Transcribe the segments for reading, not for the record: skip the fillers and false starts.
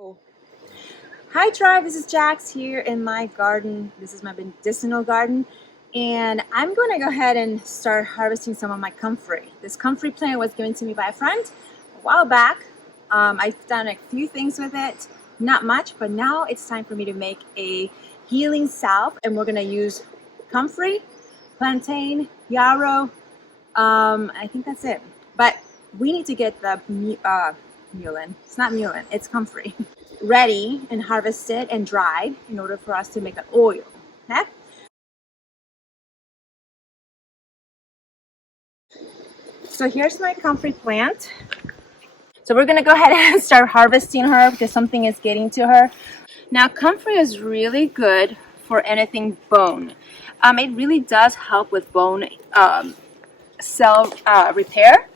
Oh. Hi Tribe, this is Jax here in my garden. This is my medicinal garden, and I'm going to go ahead and start harvesting some of my comfrey. This comfrey plant was given to me by a friend a while back. I've done a few things with it, not much, but now it's time for me to make a healing salve, and we're going to use comfrey, plantain, yarrow. I think that's it, but we need to get the mullein. It's not mullein, it's comfrey. Ready and harvested and dried in order for us to make an oil. Okay? So here's my comfrey plant. So we're gonna go ahead and start harvesting her because something is getting to her. Now comfrey is really good for anything bone. It really does help with bone cell repair.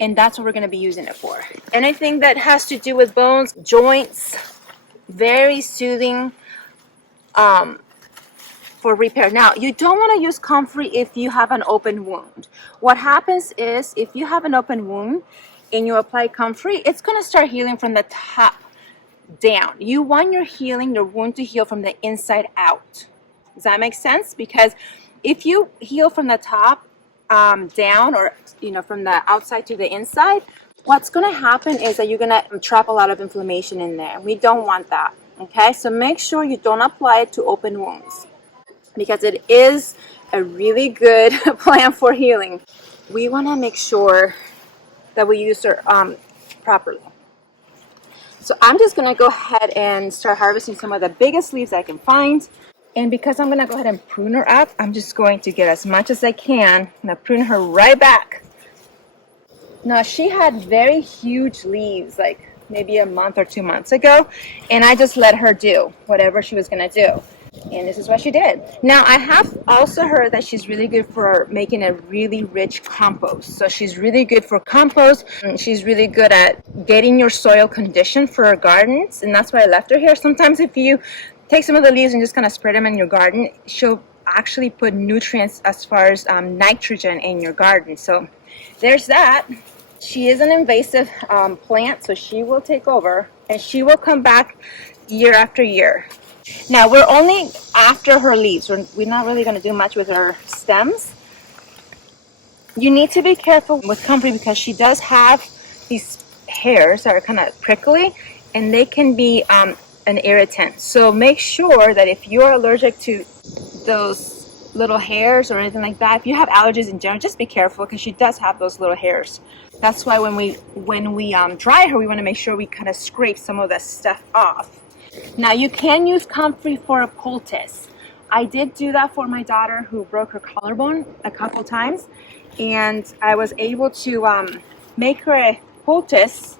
And that's what we're going to be using it for. Anything that has to do with bones, joints, very soothing for repair. Now, you don't want to use comfrey if you have an open wound. What happens is if you have an open wound and you apply comfrey, it's going to start healing from the top down. You want your wound to heal from the inside out. Does that make sense? Because if you heal from the top down, or from the outside to the inside, what's going to happen is that you're going to trap a lot of inflammation in there. We don't want that. Okay, so make sure you don't apply it to open wounds because it is a really good plan for healing. We want to make sure that we use it properly. So I'm just going to go ahead and start harvesting some of the biggest leaves I can find. And because I'm going to go ahead and prune her up, I'm just going to get as much as I can. I'm going to prune her right back. Now, she had very huge leaves, like maybe a month or 2 months ago, and I just let her do whatever she was going to do. And this is what she did. Now, I have also heard that she's really good for making a really rich compost. So she's really good for compost. She's really good at getting your soil conditioned for her gardens, and that's why I left her here. Sometimes if you take some of the leaves and just kind of spread them in your garden, she'll actually put nutrients as far as nitrogen in your garden. So there's that. She is an invasive plant, so she will take over and she will come back year after year. Now we're only after her leaves. We're not really going to do much with her stems. You need to be careful with comfrey because she does have these hairs that are kind of prickly, and they can be an irritant. So make sure that if you're allergic to those little hairs or anything like that, if you have allergies in general, just be careful because she does have those little hairs. That's why when we dry her, we want to make sure we kind of scrape some of that stuff off. Now you can use comfrey for a poultice. I did do that for my daughter who broke her collarbone a couple times, and I was able to make her a poultice.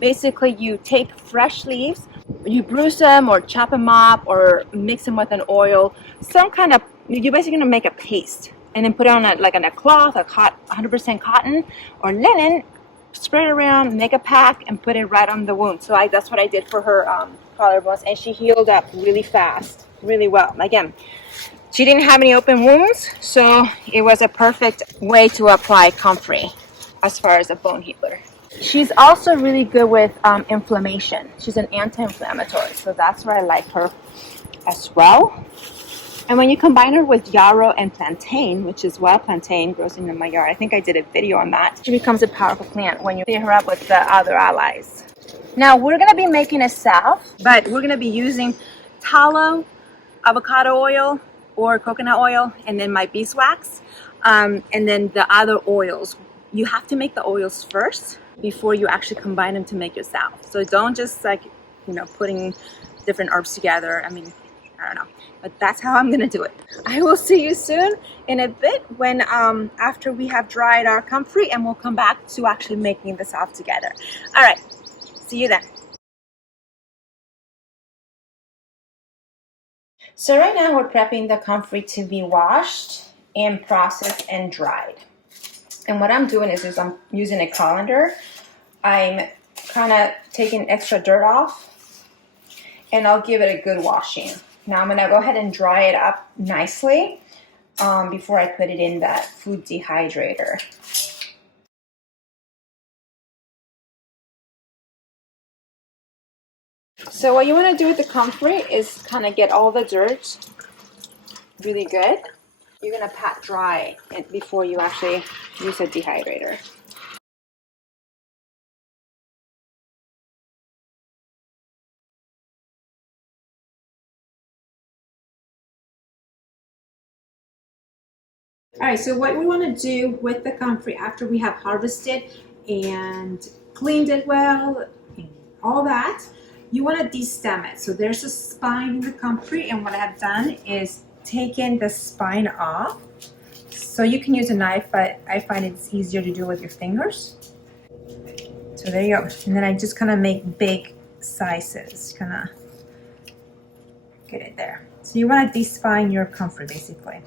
Basically, you take fresh leaves, you bruise them or chop them up or mix them with an oil, you're basically going to make a paste and then put it on a cloth, 100% cotton or linen, spread it around, make a pack, and put it right on the wound. So that's what I did for her collarbones, and she healed up really fast, really well. Again, she didn't have any open wounds, so it was a perfect way to apply comfrey as far as a bone healer. She's also really good with inflammation. She's an anti-inflammatory, so that's why I like her as well. And when you combine her with yarrow and plantain, which is wild plantain, grows in my yard, I think I did a video on that, she becomes a powerful plant when you pair her up with the other allies. Now we're going to be making a salve, but we're going to be using tallow, avocado oil, or coconut oil, and then my beeswax, and then the other oils. You have to make the oils first before you actually combine them to make your salve. So don't just putting different herbs together. I don't know, but that's how I'm gonna do it. I will see you soon in a bit when after we have dried our comfrey, and we'll come back to actually making the salve together. All right, see you then. So right now we're prepping the comfrey to be washed and processed and dried. And what I'm doing is I'm using a colander. I'm kind of taking extra dirt off, and I'll give it a good washing. Now I'm going to go ahead and dry it up nicely before I put it in that food dehydrator. So what you want to do with the Comfrey is kind of get all the dirt really good. You're going to pat dry it before you actually use a dehydrator. All right, so what we want to do with the Comfrey after we have harvested and cleaned it well and all that, you want to de-stem it. So there's a spine in the Comfrey, and what I have done is taken the spine off. So you can use a knife, but I find it's easier to do with your fingers. So there you go. And then I just kind of make big sizes, kind of get it there. So you want to de-spine your Comfrey basically.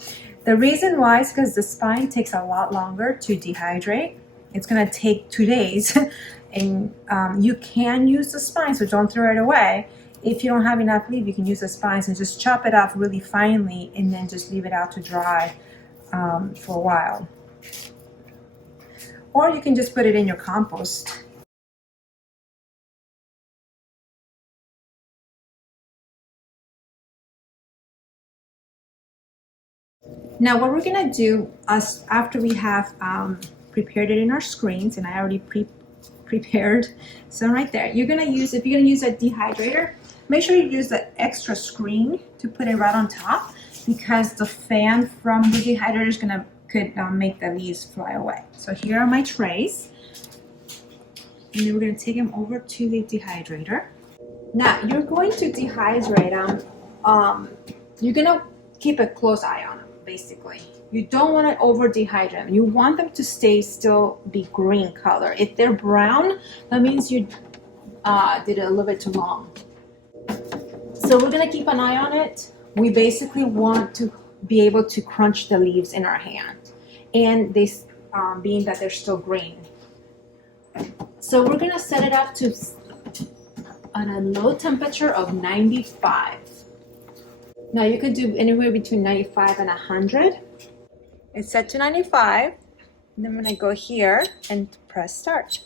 The reason why is because the spine takes a lot longer to dehydrate. It's going to take 2 days and you can use the spine, so don't throw it away. If you don't have enough leaf, you can use the spines and just chop it off really finely and then just leave it out to dry for a while. Or you can just put it in your compost. Now what we're gonna do after we have prepared it in our screens, and I already prepared some right there. If you're gonna use a dehydrator, make sure you use the extra screen to put it right on top, because the fan from the dehydrator could make the leaves fly away. So here are my trays, and then we're gonna take them over to the dehydrator. Now you're going to dehydrate them. You're gonna keep a close eye on them. Basically, you don't want to over dehydrate them. You want them to still be green color. If they're brown, that means you did it a little bit too long. So we're gonna keep an eye on it. We basically want to be able to crunch the leaves in our hand, and they being that they're still green. So we're gonna set it up to on a low temperature of 95. Now you could do anywhere between 95 and 100. It's set to 95. And then I'm gonna go here and press start.